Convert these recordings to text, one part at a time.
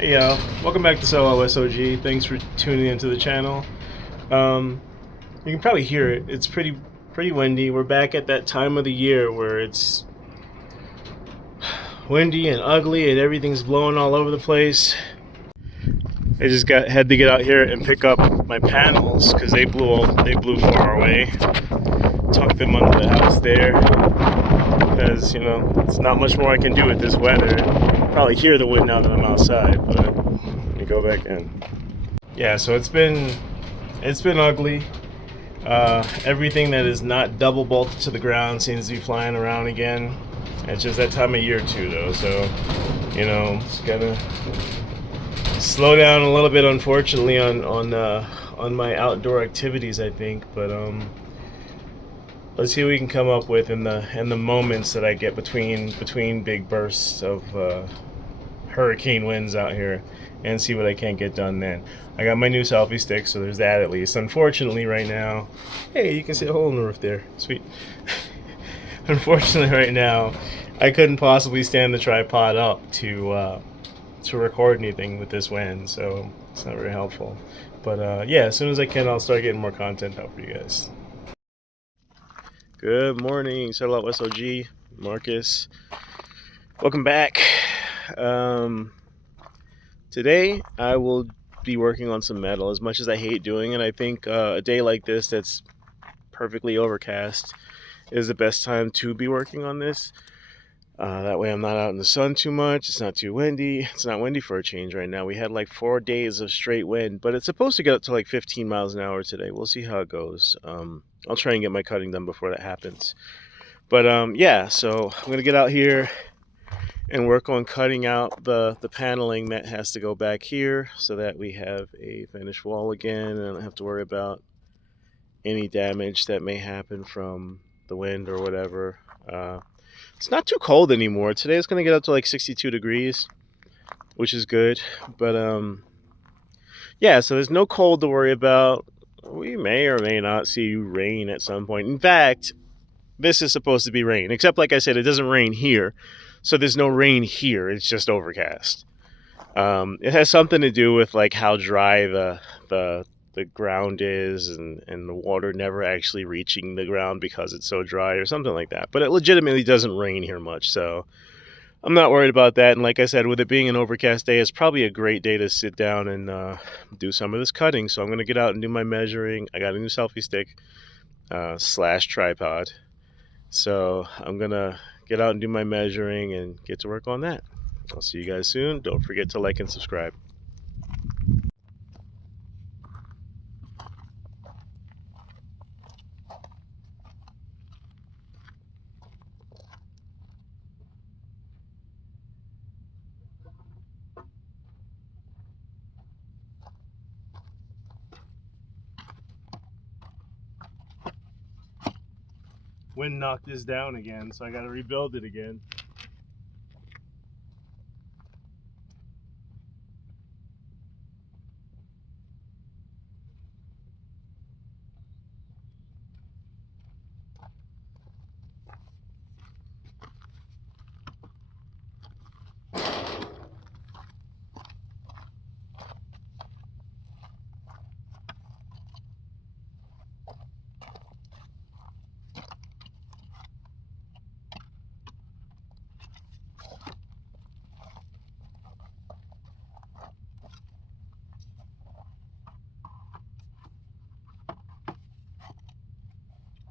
Hey y'all, welcome back to Solo SOG. Thanks for tuning into the channel. You can probably hear it. It's pretty windy. We're back at that time of the year where it's windy and ugly and everything's blowing all over the place. I just had to get out here and pick up my panels because they blew far away. Tuck them under the house there because it's not much more I can do with this weather. Probably hear the wind now that I'm outside, but let me go back in. Yeah, so it's been ugly. Everything that is not double bolted to the ground seems to be flying around again. It's just that time of year too, though. So just gotta slow down a little bit, unfortunately, on my outdoor activities, I think. But let's see what we can come up with in the moments that I get between big bursts of hurricane winds out here, and see what I can't get done then. I got my new selfie stick, so there's that at least. Unfortunately, right now, hey, you can see a hole in the roof there. Sweet. Unfortunately, right now, I couldn't possibly stand the tripod up to record anything with this wind, so it's not very helpful. But yeah, as soon as I can, I'll start getting more content out for you guys. Good morning, Settle Out SOG, Marcus. Welcome back. Today I will be working on some metal. As much as I hate doing it, I think a day like this that's perfectly overcast is the best time to be working on this. That way I'm not out in the sun too much. It's not too windy. It's not windy for a change right now. We had like 4 days of straight wind, but it's supposed to get up to like 15 miles an hour today. We'll see how it goes. I'll try and get my cutting done before that happens. But yeah, so I'm gonna get out here and work on cutting out the paneling that has to go back here so that we have a finished wall again, and I don't have to worry about any damage that may happen from the wind or whatever. It's not too cold anymore. Today it's going to get up to like 62 degrees, which is good. But yeah, so there's no cold to worry about. We may or may not see rain at some point. In fact, this is supposed to be rain, except like I said, it doesn't rain here. So there's no rain here. It's just overcast. It has something to do with like how dry the ground is, and the water never actually reaching the ground because it's so dry or something like that. But it legitimately doesn't rain here much, so I'm not worried about that. And like I said, with it being an overcast day, it's probably a great day to sit down and do some of this cutting. So I'm going to get out and do my measuring. I got a new selfie stick / tripod. So I'm going to get out and do my measuring and get to work on that. I'll see you guys soon. Don't forget to like and subscribe. Wind knocked this down again, so I got to rebuild it again.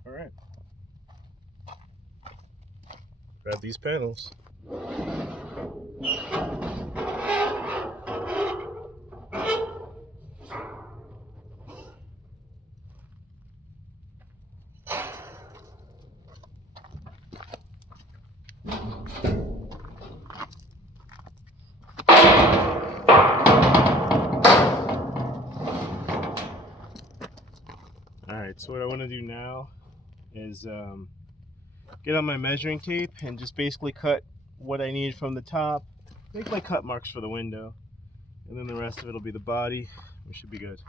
All right. Grab these panels. Alright, so what I want to do now is get on my measuring tape and just basically cut what I need from the top, make my cut marks for the window, and then the rest of it will be the body. We should be good.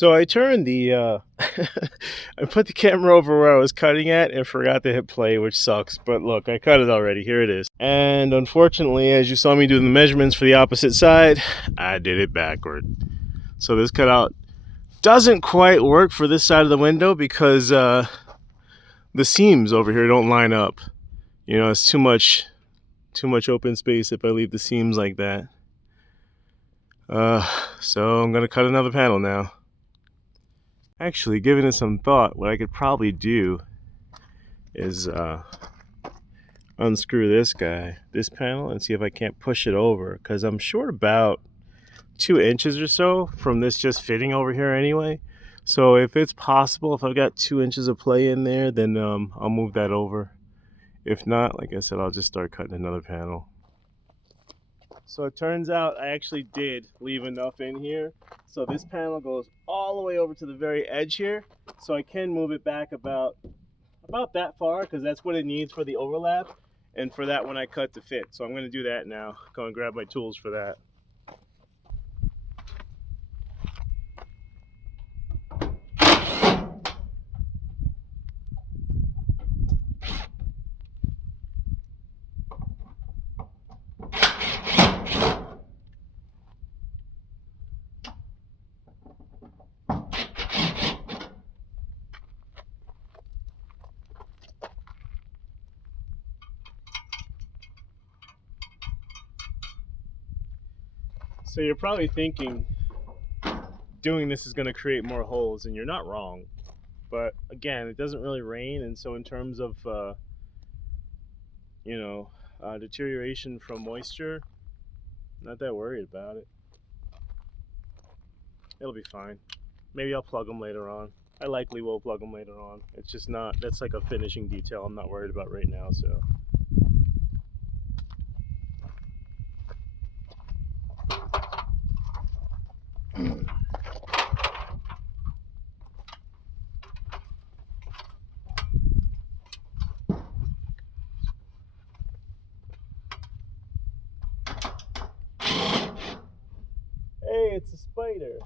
So I turned the I put the camera over where I was cutting at and forgot to hit play, which sucks. But look, I cut it already. Here it is. And unfortunately, as you saw me doing the measurements for the opposite side, I did it backward. So this cutout doesn't quite work for this side of the window because the seams over here don't line up. You know, it's too much open space if I leave the seams like that. So I'm gonna cut another panel now. Actually, giving it some thought, what I could probably do is unscrew this panel, and see if I can't push it over, because I'm short about 2 inches or so from this just fitting over here anyway. So if it's possible, if I've got 2 inches of play in there, then I'll move that over. If not, like I said, I'll just start cutting another panel. So it turns out I actually did leave enough in here. So this panel goes all the way over to the very edge here. So I can move it back about that far, because that's what it needs for the overlap and for that one I cut to fit. So I'm going to do that now. Go and grab my tools for that. So you're probably thinking doing this is going to create more holes, and you're not wrong. But again, it doesn't really rain, and so in terms of deterioration from moisture, not that worried about it. It'll be fine. Maybe I'll plug them later on. I likely will plug them later on. It's just not, that's like a finishing detail I'm not worried about right now, so. Hey, it's a spider.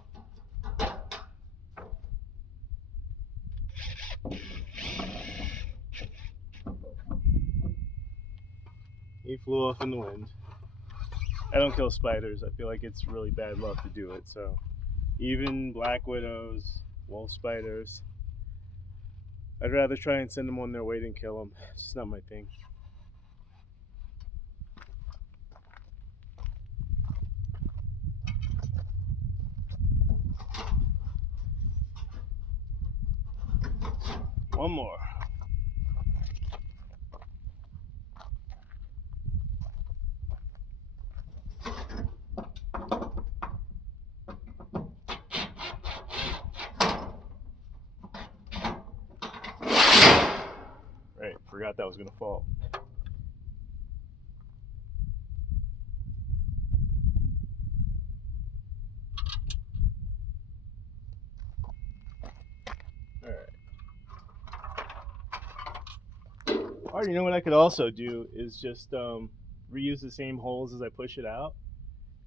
He flew off in the wind. I don't kill spiders. I feel like it's really bad luck to do it. So even black widows, wolf spiders, I'd rather try and send them on their way than kill them. It's just not my thing. One more. Right, forgot that was gonna fall. Or you know what I could also do is just reuse the same holes as I push it out,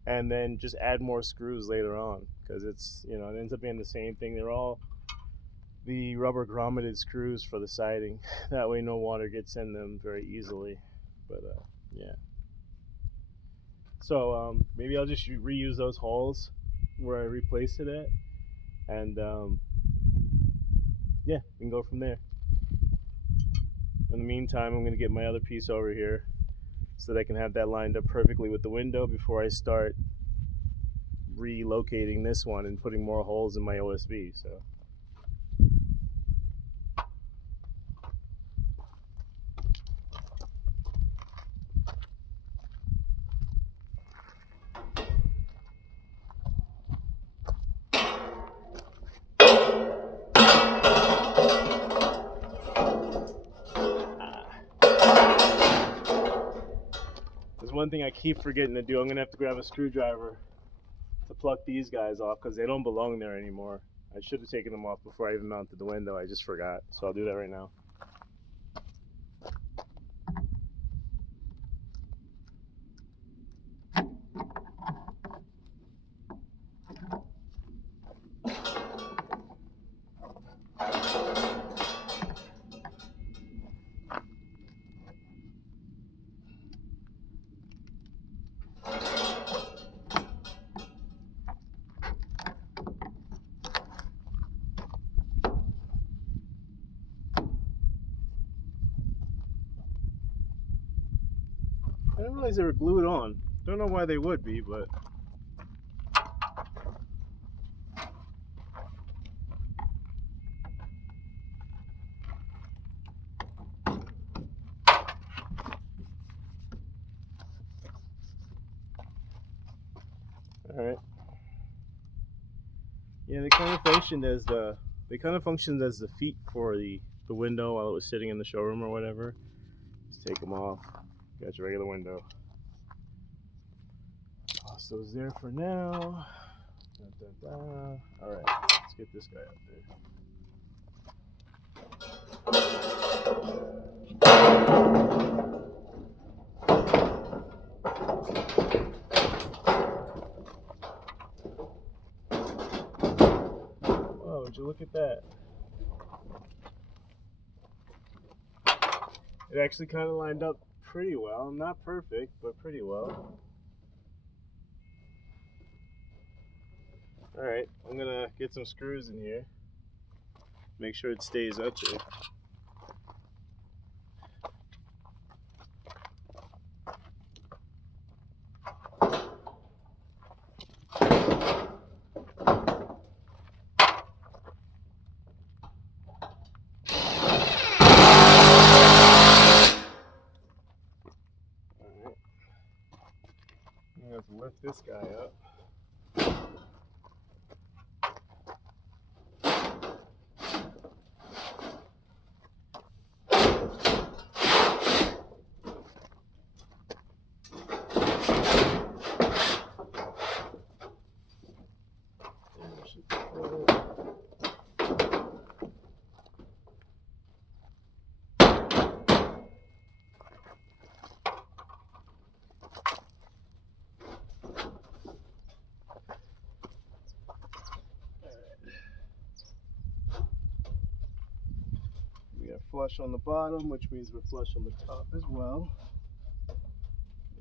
and then just add more screws later on, because it's, it ends up being the same thing. They're all the rubber grommeted screws for the siding. That way no water gets in them very easily. But yeah. So maybe I'll just reuse those holes where I replaced it at, and yeah, we can go from there. In the meantime, I'm going to get my other piece over here so that I can have that lined up perfectly with the window before I start relocating this one and putting more holes in my OSB. So. There's one thing I keep forgetting to do. I'm gonna have to grab a screwdriver to pluck these guys off because they don't belong there anymore. I should have taken them off before I even mounted the window. I just forgot. So I'll do that right now. didn't realize they were glued on. Don't know why they would be, but. Alright. Yeah, they kind of functioned as the feet for the window while it was sitting in the showroom or whatever. Just take them off. Got your regular window. Toss those there for now. Alright, let's get this guy up there. Oh, would you look at that? It actually kind of lined up pretty well. Not perfect, but pretty well. Alright, I'm gonna get some screws in here. Make sure it stays up there. Alright. I'm gonna have to lift this guy up. We got flush on the bottom, which means we're flush on the top as well.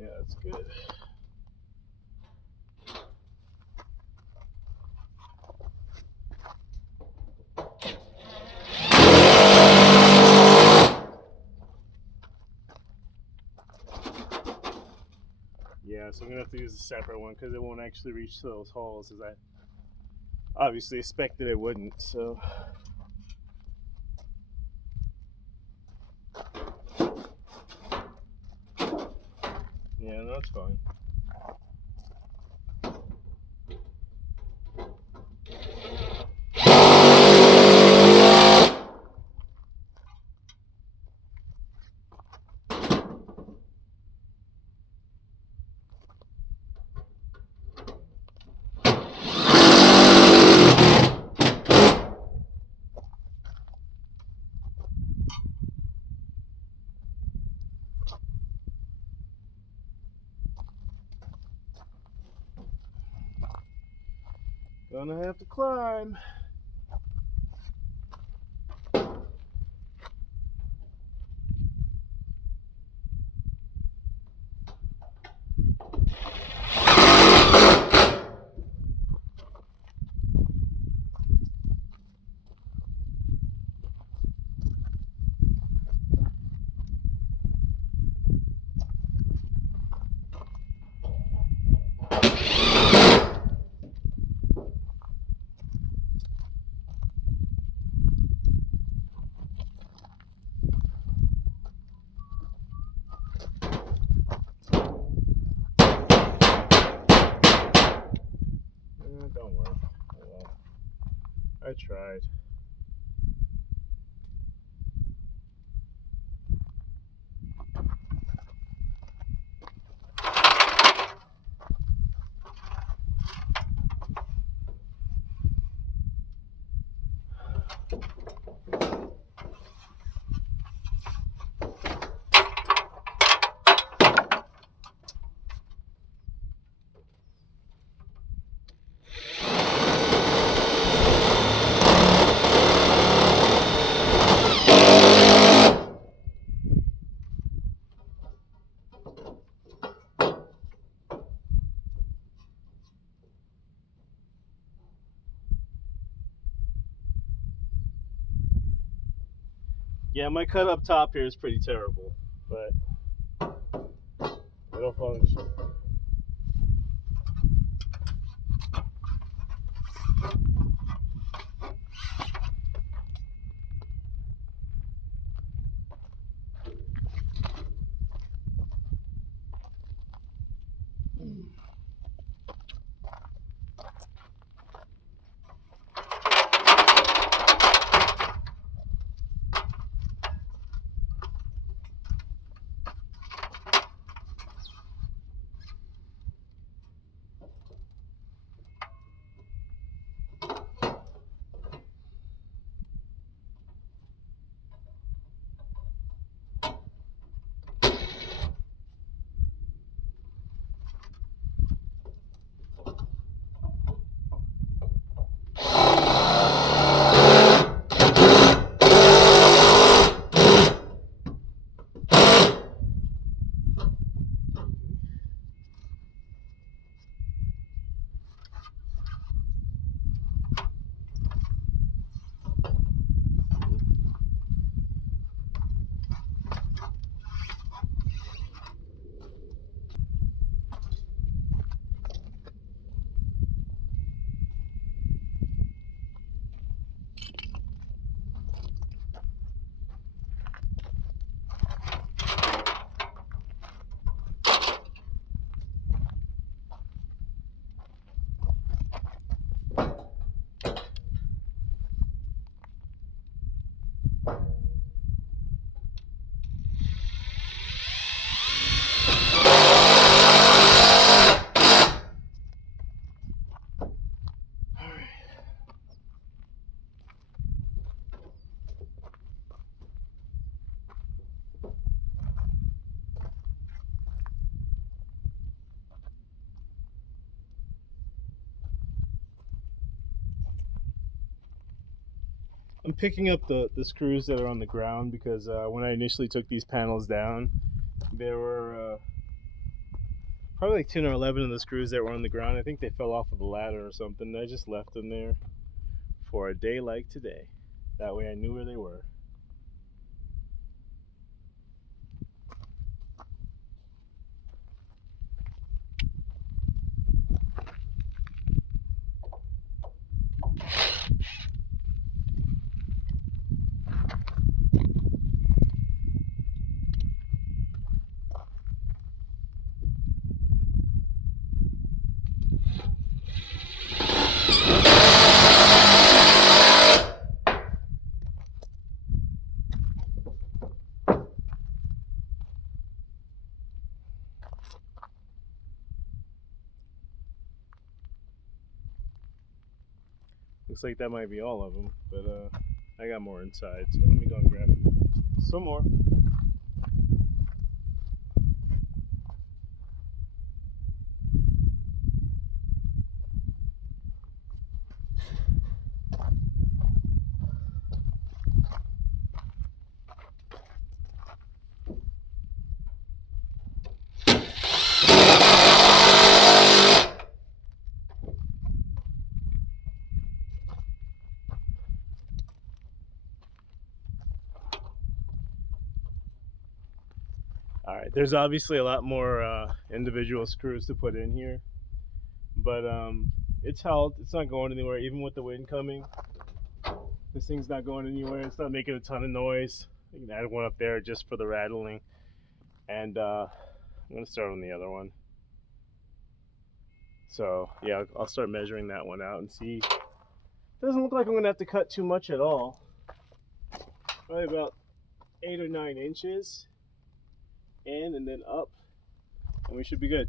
Yeah, that's good. Yeah, so I'm gonna have to use a separate one because it won't actually reach to those holes as I obviously expected it wouldn't, so. Yeah, no, that's fine. Gonna have to climb. Don't work. I tried. Yeah, my cut up top here is pretty terrible, but It'll function. I'm picking up the screws that are on the ground because when I initially took these panels down, there were probably like 10 or 11 of the screws that were on the ground. I think they fell off of the ladder or something. I just left them there for a day like today. That way I knew where they were. Looks like that might be all of them, but I got more inside, so let me go and grab some more. All right, there's obviously a lot more individual screws to put in here, but it's held. It's not going anywhere, even with the wind coming. This thing's not going anywhere. It's not making a ton of noise. You can add one up there just for the rattling. And I'm gonna start on the other one. So yeah, I'll start measuring that one out and see. Doesn't look like I'm gonna have to cut too much at all. Probably about 8 or 9 inches in and then up, and we should be good.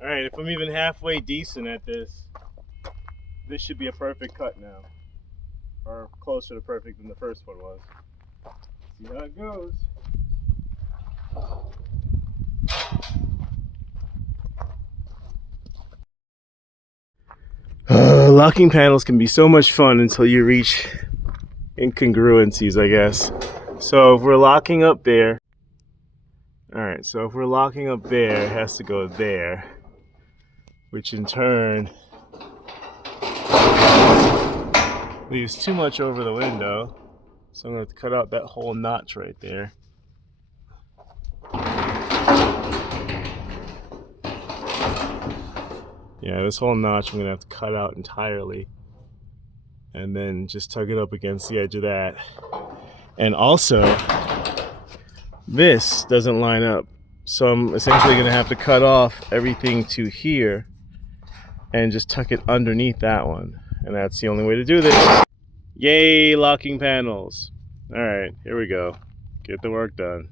Alright, if I'm even halfway decent at this, this should be a perfect cut now. Or closer to perfect than the first one was. See how it goes. Locking panels can be so much fun until you reach incongruencies, I guess. So if we're locking up there, alright, so if we're locking up there, it has to go there, which in turn leaves too much over the window. So I'm going to have to cut out that whole notch right there. Yeah, this whole notch I'm going to have to cut out entirely. And then just tug it up against the edge of that. And also, this doesn't line up. So I'm essentially going to have to cut off everything to here and just tuck it underneath that one. And that's the only way to do this. Yay, locking panels. All right, here we go. Get the work done.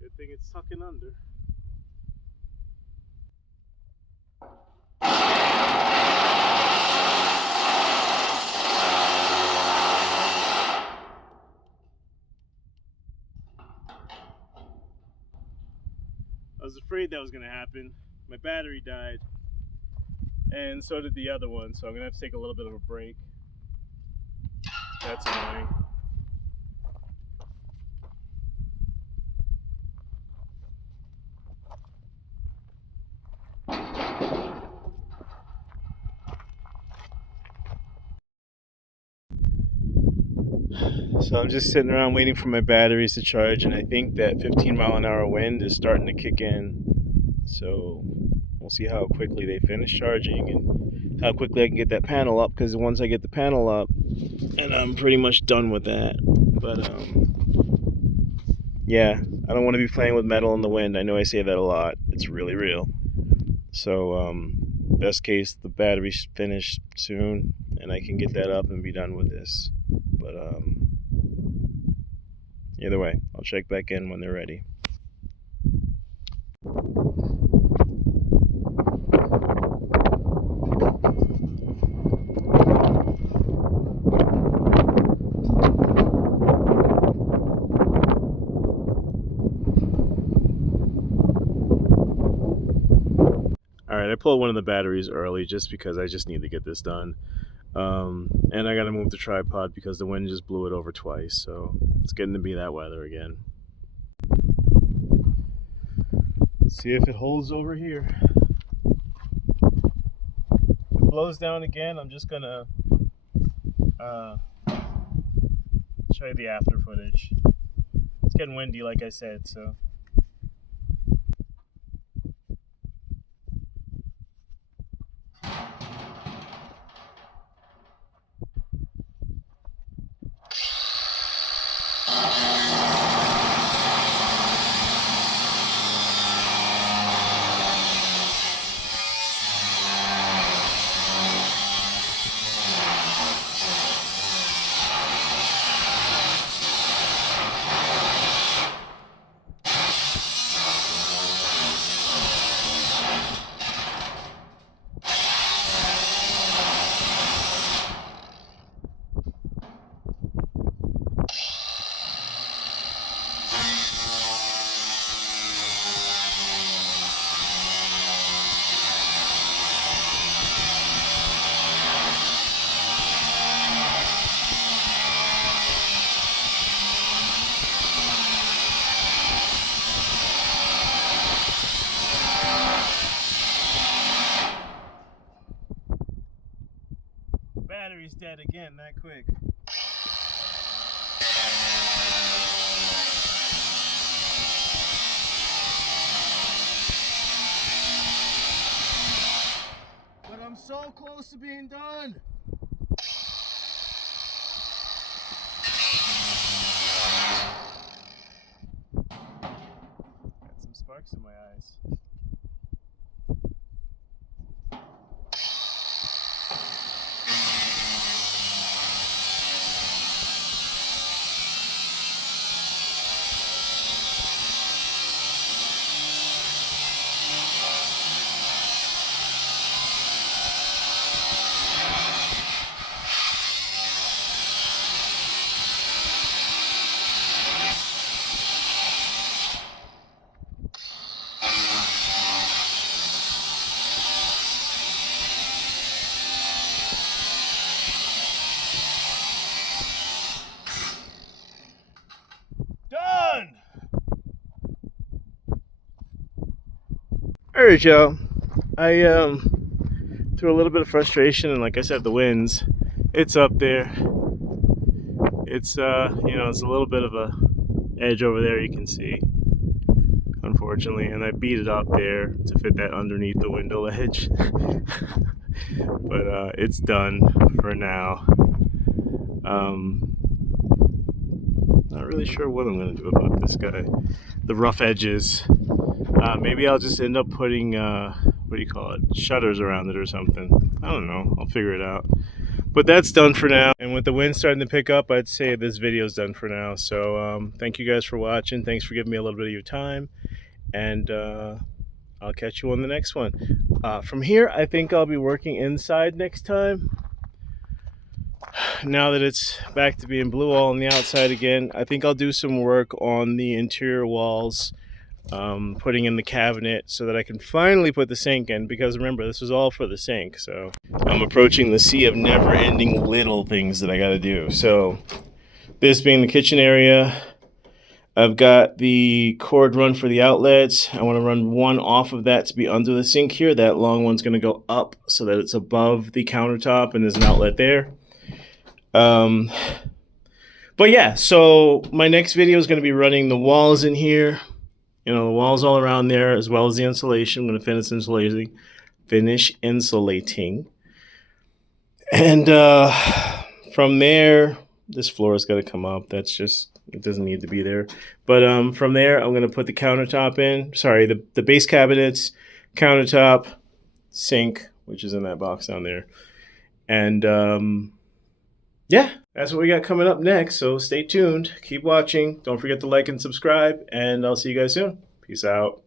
Good thing it's tucking under. I was afraid that was going to happen. My battery died, and so did the other one, so I'm going to have to take a little bit of a break. That's annoying. So I'm just sitting around waiting for my batteries to charge, and I think that 15-mile-an-hour wind is starting to kick in. So we'll see how quickly they finish charging and how quickly I can get that panel up, because once I get the panel up, and I'm pretty much done with that. But yeah, I don't want to be playing with metal in the wind. I know I say that a lot. It's really real. So best case, the battery's finished soon, and I can get that up and be done with this. But either way, I'll check back in when they're ready. Alright, I pulled one of the batteries early just because I just need to get this done. And I gotta move the tripod because the wind just blew it over twice, so it's getting to be that weather again. See if it holds over here. If it blows down again, I'm just gonna show you the after footage. It's getting windy, like I said, so. Battery's dead again that quick. But I'm so close to being done. Got some sparks in my eyes. Done! Alright, y'all. I through a little bit of frustration and, like I said, the winds, it's up there. It's it's a little bit of a edge over there, you can see, unfortunately, and I beat it up there to fit that underneath the window ledge. But it's done for now. Not really sure what I'm gonna do about this guy. The rough edges. Maybe I'll just end up putting what do you call it? Shutters around it or something. I don't know. I'll figure it out. But that's done for now. And with the wind starting to pick up, I'd say this video's done for now. So thank you guys for watching. Thanks for giving me a little bit of your time. And I'll catch you on the next one. From here, I think I'll be working inside next time. Now that it's back to being blue all on the outside again, I think I'll do some work on the interior walls, putting in the cabinet so that I can finally put the sink in, because remember, this was all for the sink. So I'm approaching the sea of never-ending little things that I got to do. So this being the kitchen area, I've got the cord run for the outlets. I want to run one off of that to be under the sink here. That long one's going to go up so that it's above the countertop and there's an outlet there. But yeah, so my next video is going to be running the walls in here. The walls all around there, as well as the insulation. I'm going to finish insulating. And from there, this floor is going to come up. That's just, it doesn't need to be there. But from there, I'm going to put the countertop in. Sorry, the base cabinets, countertop, sink, which is in that box down there. And yeah, that's what we got coming up next. So stay tuned. Keep watching. Don't forget to like and subscribe. And I'll see you guys soon. Peace out.